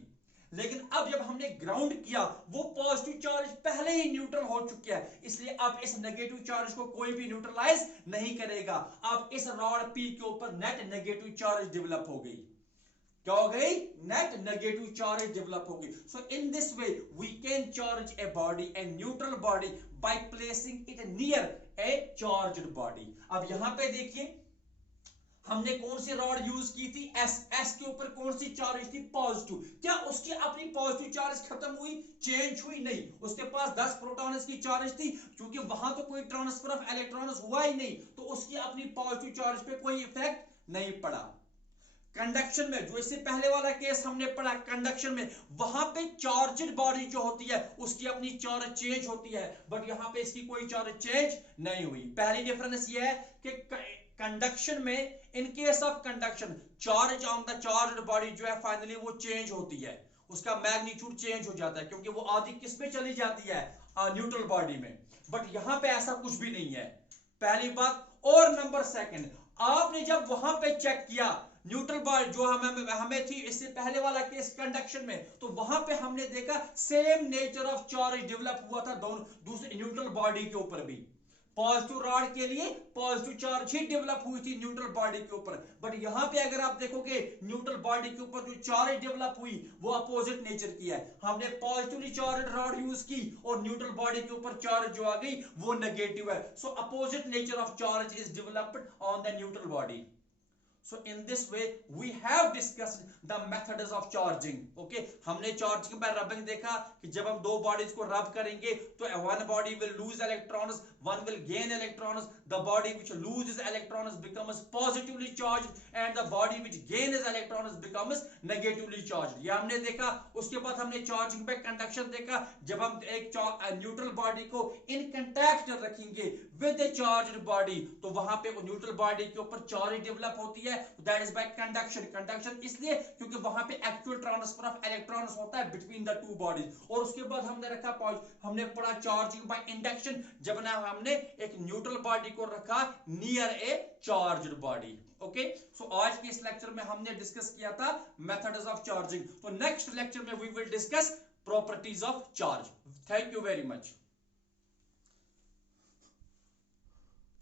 लेकिन अब जब हमने ग्राउंड किया वो पॉजिटिव चार्ज पहले ही न्यूट्रल हो चुका है, इसलिए अब इस नेगेटिव चार्ज को कोई भी न्यूट्रलाइज नहीं करेगा। अब इस रॉड P के ऊपर नेट नेगेटिव चार्ज डेवलप हो गई, क्या हो गई, नेट नेगेटिव चार्ज डेवलप हो गई। So in this way we can charge a body, a neutral body, by placing it near a charged body. अब यहां पे देखिए हमने कौन सी रॉड यूज की थी, S के ऊपर कौन सी चार्ज थी, पॉजिटिव। क्या उसकी अपनी पॉजिटिव चार्ज खत्म हुई, चेंज हुई, नहीं, उसके पास 10 प्रोटॉन्स की चार्ज थी, क्योंकि वहां तो कोई ट्रांसफर ऑफ इलेक्ट्रॉन्स हुआ ही नहीं, तो उसकी अपनी पॉजिटिव चार्ज पे कोई इफेक्ट नहीं पड़ा। कंडक्शन में, जो इससे पहले वाला केस हमने पढ़ा, कंडक्शन में वहां पे चार्जड बॉडी जो होती है उसकी अपनी चार्ज चेंज होती है, बट यहां पे इसकी कोई चार्ज चेंज नहीं हुई। पहली डिफरेंस ये है कि कंडक्शन में, in case of conduction, charge on the charged body जो है फाइनली वो चेंज होती है, उसका मैग्नीट्यूड चेंज हो जाता है, क्योंकि वो आधी किस में चली जाती है, न्यूट्रल बॉडी में। बट यहां पे ऐसा कुछ भी नहीं है, पहली बात। और नंबर सेकंड, आपने जब वहां पे चेक किया न्यूट्रल बॉडी जो हमें थी इससे पहले वाला केस कंडक्शन में, तो वहां पे हमने देखा same nature of charge develop हुआ था दोनों दूसरे न्यूट्रल बॉडी के ऊपर भी। पॉजिटिव रॉड के लिए पॉजिटिव चार्ज ही डेवलप हुई थी न्यूट्रल बॉडी के ऊपर, बट यहां पे अगर आप देखोगे न्यूट्रल बॉडी के ऊपर जो चार्ज डेवलप हुई वो अपोजिट नेचर की है। हमने पॉजिटिवली चार्ज रॉड यूज की और न्यूट्रल बॉडी के ऊपर चार्ज जो आ गई वो नेगेटिव है, सो opposite nature of charge is developed on the neutral body. So in this way we have discussed the methods of charging. Okay, हमने चार्जिंग पर रबिंग देखा कि जब हम दो बॉडीज को रब करेंगे तो one body will lose electrons, one will gain electrons, the body which loses electrons becomes positively charged and the body which gains electrons becomes negatively charged. ये हमने देखा. उसके बाद हमने चार्जिंग पे कंडक्शन देखा. जब हम एक न्यूट्रल बॉडी को इन कांटेक्ट रखेंगे विद ए चार्ज्ड बॉडी तो वहां पे न्यूट्रल बॉडी के ऊपर चार्ज डेवलप होती है, that is by conduction. Conduction इसलिए क्योंकि वहां पे एक्चुअल ट्रांसफर ऑफ इलेक्ट्रॉन्स होता है बिटवीन द टू बॉडीज. और उसके बाद हमने पढ़ा चार्जिंग बाय इंडक्शन, जब ना हमने एक न्यूट्रल बॉडी को रखा near a charged body. Okay, so आज के इस लेक्चर में हमने डिस्कस किया था मेथड्स ऑफ चार्जिंग. तो नेक्स्ट लेक्चर में we will discuss properties of charge. Thank you very much.